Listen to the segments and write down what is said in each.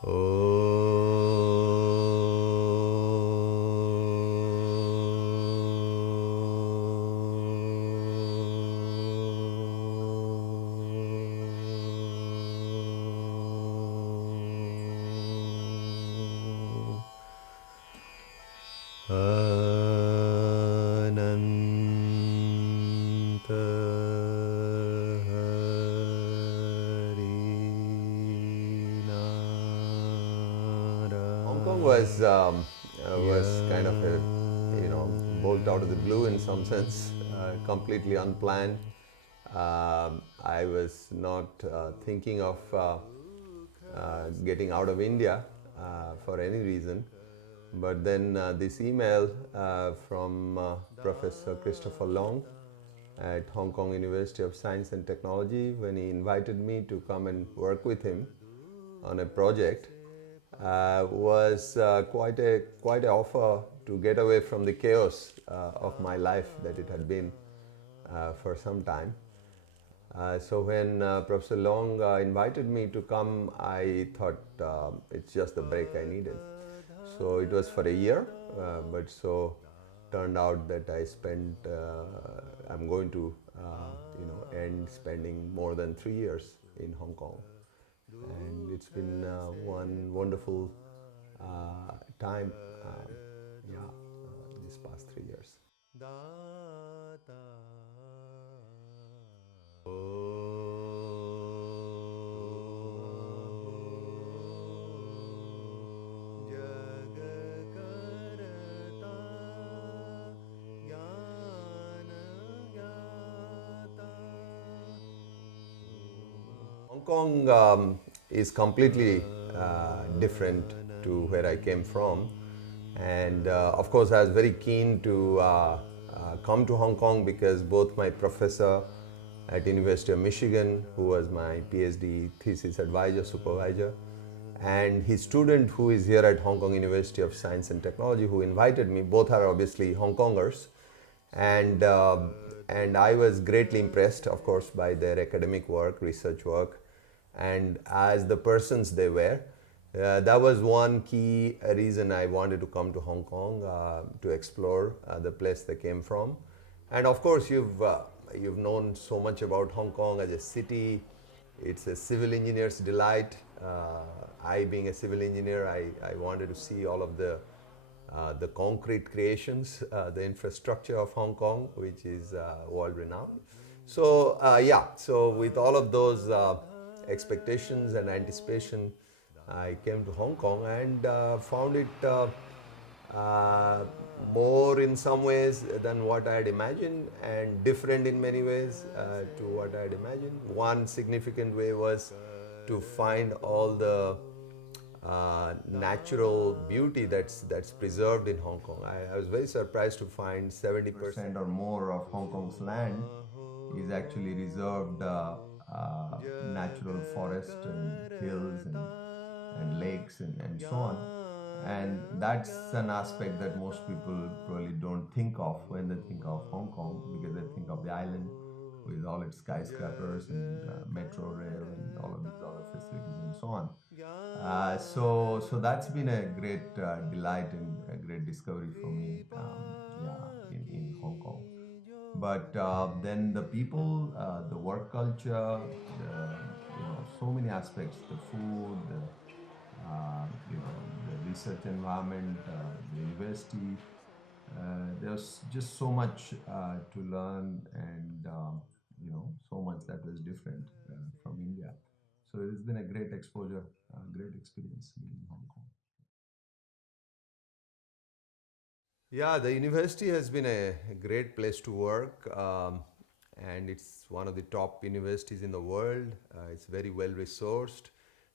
Hong Kong was kind of a bolt out of the blue in some sense, completely unplanned. I was not thinking of getting out of India for any reason, but then this email from Professor Christopher Long at Hong Kong University of Science and Technology, when he invited me to come and work with him on a project, was quite a offer to get away from the chaos of my life that it had been for some time. So when Professor Long invited me to come, I thought it's just the break I needed. So it was for a year, but so turned out that I'm going to end spending more than 3 years in Hong Kong, and it's been one wonderful time. These past 3 years. Hong Kong is completely different to where I came from, and of course I was very keen to come to Hong Kong because both my professor at University of Michigan, who was my PhD thesis advisor, supervisor, and his student who is here at Hong Kong University of Science and Technology, who invited me, both are obviously Hong Kongers, and I was greatly impressed, of course, by their academic work, research work, and as the persons they were. That was one key reason I wanted to come to Hong Kong, to explore the place they came from. And of course, you've known so much about Hong Kong as a city. It's a civil engineer's delight. I, being a civil engineer, I wanted to see all of the concrete creations, the infrastructure of Hong Kong, which is world renowned. So so with all of those expectations and anticipation, I came to Hong Kong and found it more in some ways than what I had imagined, and different in many ways to what I had imagined. One significant way was to find all the natural beauty that's preserved in Hong Kong. I was very surprised to find 70% or more of Hong Kong's land is actually reserved natural forest and hills and lakes and so on. And that's an aspect that most people probably don't think of when they think of Hong Kong, because they think of the island with all its skyscrapers and metro rail and all of these other facilities and so on. So that's been a great delight and a great discovery for me, in Hong Kong. But then the people, the work culture, so many aspects, the food, the research environment, the university. There's just so much to learn, and so much that was different from India. So it's been a great exposure, great experience in Hong Kong. Yeah, the university has been a great place to work, and it's one of the top universities in the world. It's very well resourced,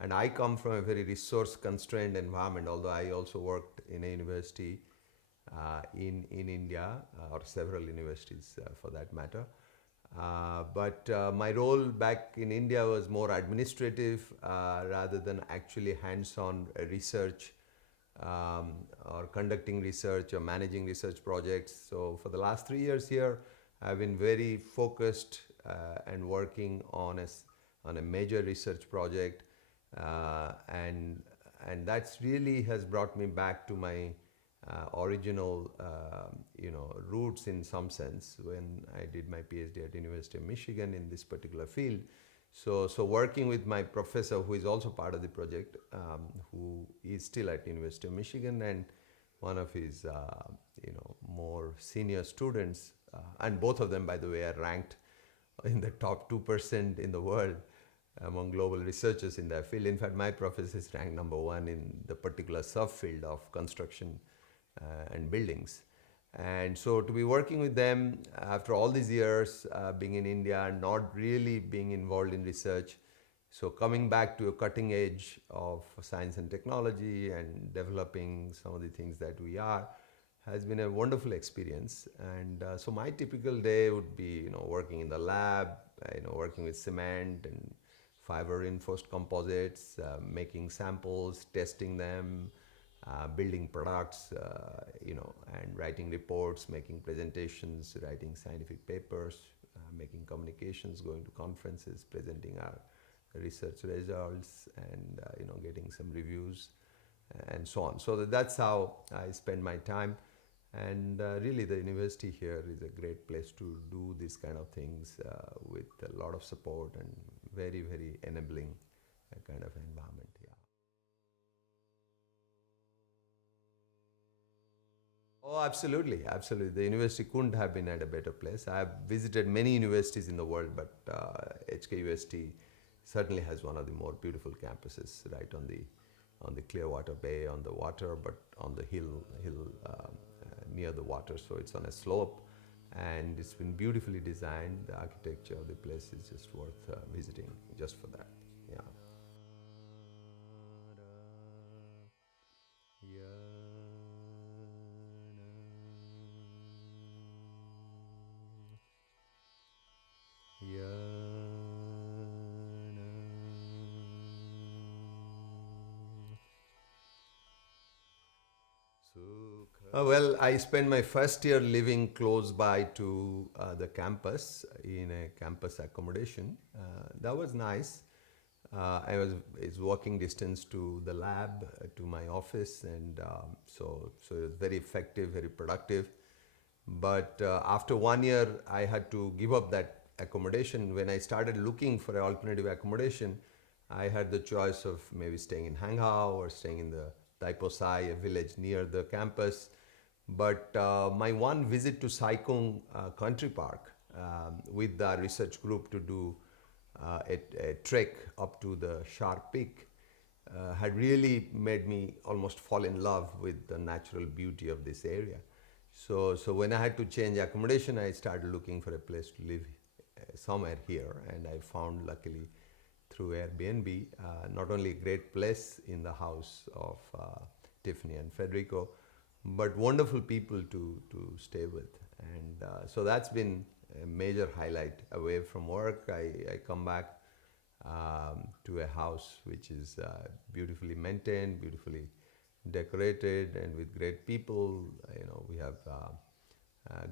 and I come from a very resource constrained environment, although I also worked in a university in India, or several universities for that matter. But my role back in India was more administrative rather than actually hands-on research, or conducting research or managing research projects. So for the last 3 years here, I've been very focused and working on a major research project, and and that's really has brought me back to my original, roots in some sense when I did my PhD at University of Michigan in this particular field. So working with my professor, who is also part of the project, who is still at University of Michigan, and one of his, more senior students, and both of them, by the way, are ranked in the top 2% in the world among global researchers in that field. In fact, my professor is ranked number one in the particular subfield of construction and buildings. And so to be working with them after all these years, being in India, not really being involved in research, so coming back to a cutting edge of science and technology and developing some of the things that we are, has been a wonderful experience. And so my typical day would be, working in the lab, working with cement and fiber reinforced composites, making samples, testing them, building products, and writing reports, making presentations, writing scientific papers, making communications, going to conferences, presenting our research results, and getting some reviews, and so on. So that's how I spend my time. And really, the university here is a great place to do these kind of things with a lot of support and very, very enabling kind of environment. Yeah. Oh, absolutely, absolutely. The university couldn't have been at a better place. I have visited many universities in the world, but HKUST certainly has one of the more beautiful campuses right on the Clearwater Bay, on the water, but on the hill near the water. So it's on a slope, and it's been beautifully designed. The architecture of the place is just worth visiting just for that. Yeah. Well, I spent my first year living close by to the campus in a campus accommodation. That was nice. It's walking distance to the lab, to my office, and so it was very effective, very productive. But after 1 year, I had to give up that accommodation. When I started looking for an alternative accommodation, I had the choice of maybe staying in Hanghao or staying in the Taiposai, a village near the campus. But my one visit to Sai Country Park with the research group to do a trek up to the Sharp Peak had really made me almost fall in love with the natural beauty of this area. So when I had to change accommodation, I started looking for a place to live somewhere here, and I found, luckily, through Airbnb, not only a great place in the house of Tiffany and Federico, but wonderful people to stay with. And so that's been a major highlight. Away from work, I come back to a house which is beautifully maintained, beautifully decorated, and with great people. We have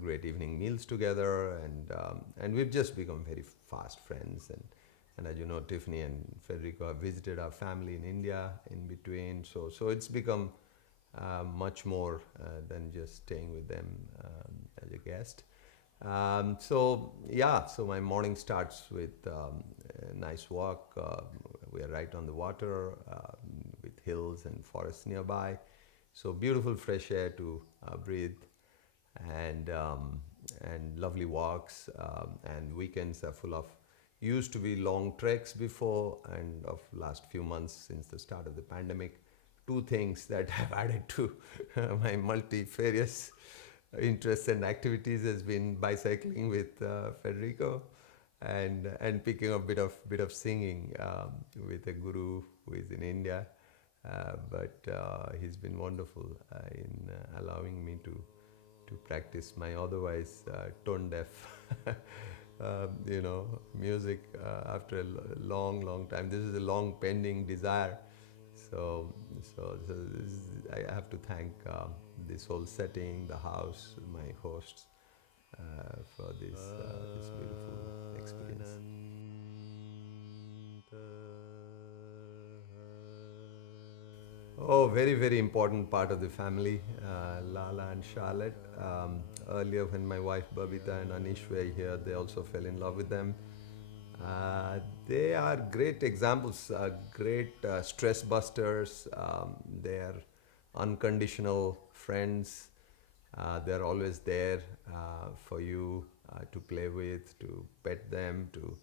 great evening meals together, and we've just become very fast friends. And as you know, Tiffany and Federico have visited our family in India in between. So it's become much more than just staying with them as a guest. So my morning starts with a nice walk. We are right on the water with hills and forests nearby. So beautiful fresh air to breathe, and lovely walks. And weekends are full of, used to be long treks before, and of last few months since the start of the pandemic, two things that have added to my multifarious interests and activities has been bicycling with Federico, and picking up bit of singing with a guru who is in India. But he's been wonderful in allowing me to practice my otherwise tone deaf music after a long time. This is a long pending desire. So I have to thank this whole setting, the house, my hosts, for this beautiful experience. Oh, very, very important part of the family, Lala and Charlotte. Earlier, when my wife Babita and Anish were here, they also fell in love with them. Uh, they are great examples, great stress busters. They are unconditional friends. They're always there for you to play with, to pet them, to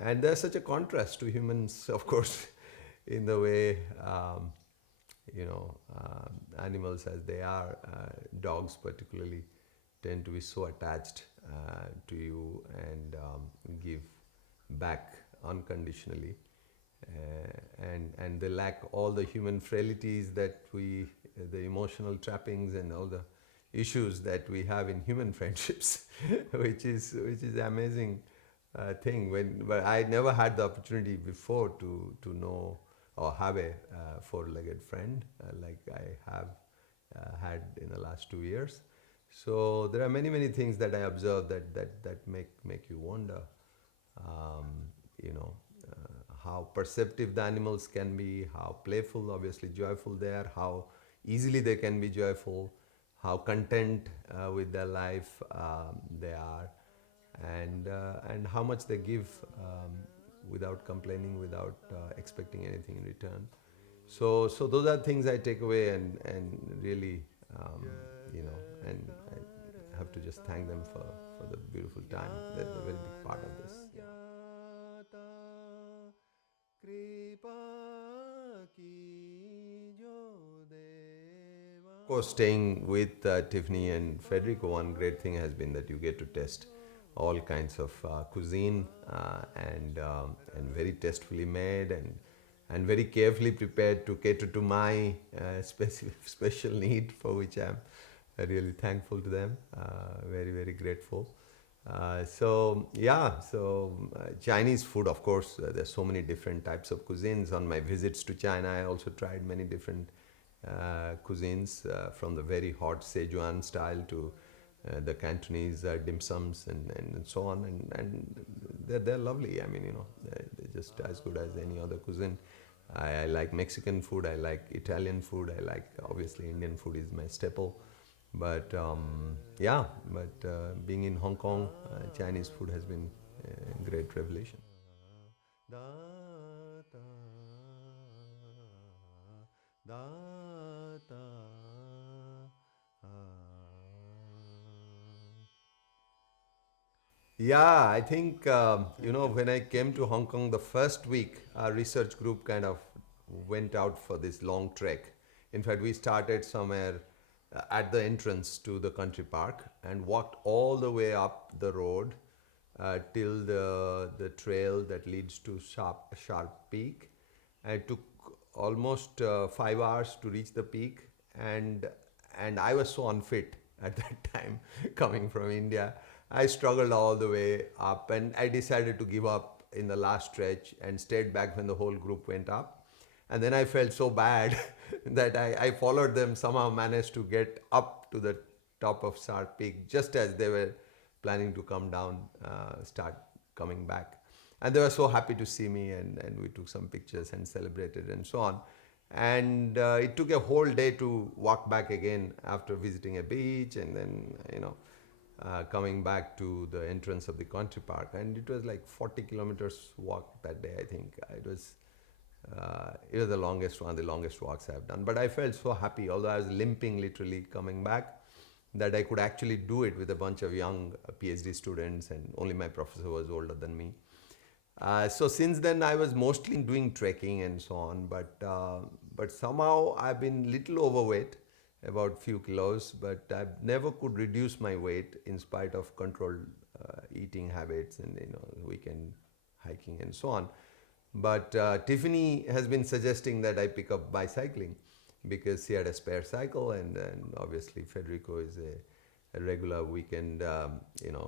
and there's such a contrast to humans, of course, in the way animals as they are, dogs particularly, tend to be so attached to you and give back unconditionally. And they lack all the human frailties that the emotional trappings and all the issues that we have in human friendships, which is amazing thing. But I never had the opportunity before to know or have a four-legged friend like I have had in the last 2 years. So there are many things that I observe that make you wonder. Um, you know, how perceptive the animals can be, how playful, obviously joyful they are, how easily they can be joyful, how content with their life they are, and how much they give without complaining, without expecting anything in return. So those are things I take away and really, um, you know, and I have to just thank them for the beautiful time. They're a very big part of this. Yeah. Of course, staying with Tiffany and Federico, one great thing has been that you get to test all kinds of cuisine and very tastefully made and very carefully prepared to cater to my special need, for which I'm really thankful to them. Very grateful. Chinese food, of course, there's so many different types of cuisines. On my visits to China, I also tried many different cuisines, from the very hot Sichuan style to the Cantonese dim sums and so on. And they're lovely. I mean, they're just as good as any other cuisine. I like Mexican food, I like Italian food, I like, obviously, Indian food is my staple. But being in Hong Kong, Chinese food has been a great revelation. Yeah, I think, when I came to Hong Kong the first week, our research group kind of went out for this long trek. In fact, we started somewhere at the entrance to the country park and walked all the way up the road till the trail that leads to Sharp Peak. And it took almost 5 hours to reach the peak, and I was so unfit at that time, coming from India. I struggled all the way up, and I decided to give up in the last stretch and stayed back when the whole group went up. And then I felt so bad that I followed them, somehow managed to get up to the top of Sar Peak just as they were planning to come down, start coming back. And they were so happy to see me, and we took some pictures and celebrated and so on. And it took a whole day to walk back again after visiting a beach and then, coming back to the entrance of the country park. And it was like 40 kilometers walk that day, I think. It was the longest one, the longest walks I've done. But I felt so happy, although I was limping literally coming back, that I could actually do it with a bunch of young PhD students, and only my professor was older than me. So since then, I was mostly doing trekking and so on, but somehow I've been little overweight, about few kilos, but I never could reduce my weight in spite of controlled eating habits and weekend hiking and so on. But Tiffany has been suggesting that I pick up bicycling because she had a spare cycle, and obviously Federico is a regular weekend,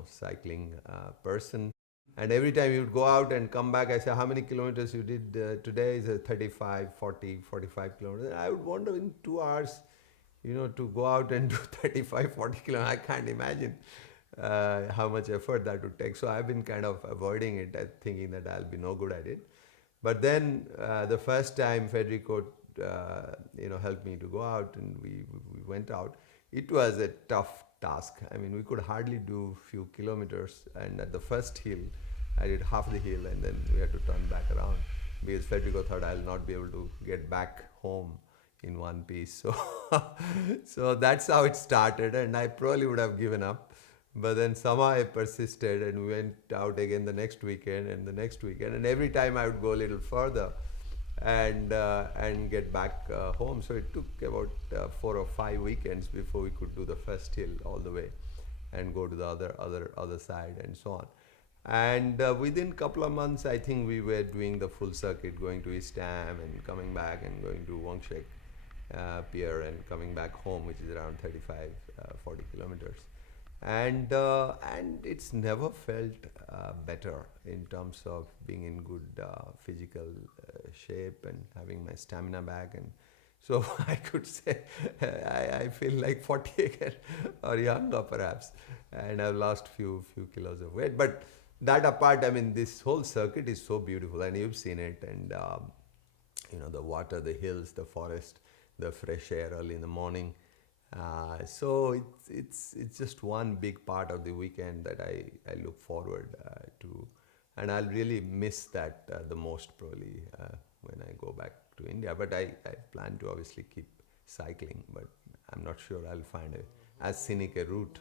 cycling person. And every time you would go out and come back, I say, how many kilometers you did today? Is it 35, 40, 45 kilometers? I would wonder in 2 hours, to go out and do 35, 40 kilometers. I can't imagine how much effort that would take. So I've been kind of avoiding it, thinking that I'll be no good at it. But then the first time Federico help me to go out, and we went out. It was a tough task. I mean, we could hardly do few kilometers, and at the first hill, I did half the hill, and then we had to turn back around because Federico thought I'll not be able to get back home in one piece. So, so that's how it started, and I probably would have given up. But then somehow I persisted, and we went out again the next weekend and the next weekend, and every time I would go a little further and get back home. So it took about 4 or 5 weekends before we could do the first hill all the way and go to the other side and so on. And within a couple of months, I think we were doing the full circuit, going to East Ham and coming back and going to Wangshek Pier and coming back home, which is around 35, 40 kilometers. And it's never felt better in terms of being in good physical shape and having my stamina back. And so I could say I feel like 40 again or younger perhaps, and I've lost few kilos of weight. But that apart, I mean, this whole circuit is so beautiful, and you've seen it, and the water, the hills, the forest, the fresh air early in the morning. So it's just one big part of the weekend that I look forward to, and I'll really miss that the most probably when I go back to India. But I plan to obviously keep cycling, but I'm not sure I'll find as scenic a route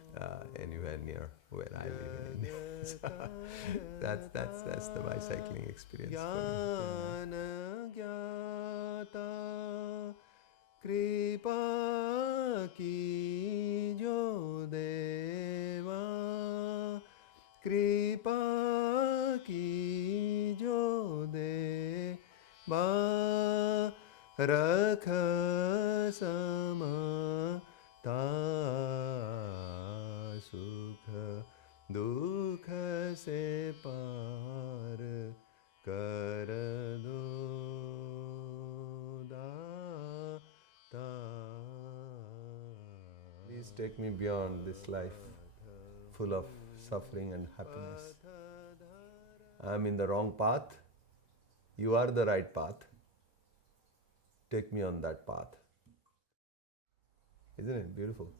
anywhere near where I live in India. So that's the bicycling experience for me. कृपा कीजो देवा कृपा कीजो देवा रख समता सुख दुख से पार कर दो Please take me beyond this life full of suffering and happiness. I'm in the wrong path. You are the right path. Take me on that path. Isn't it beautiful?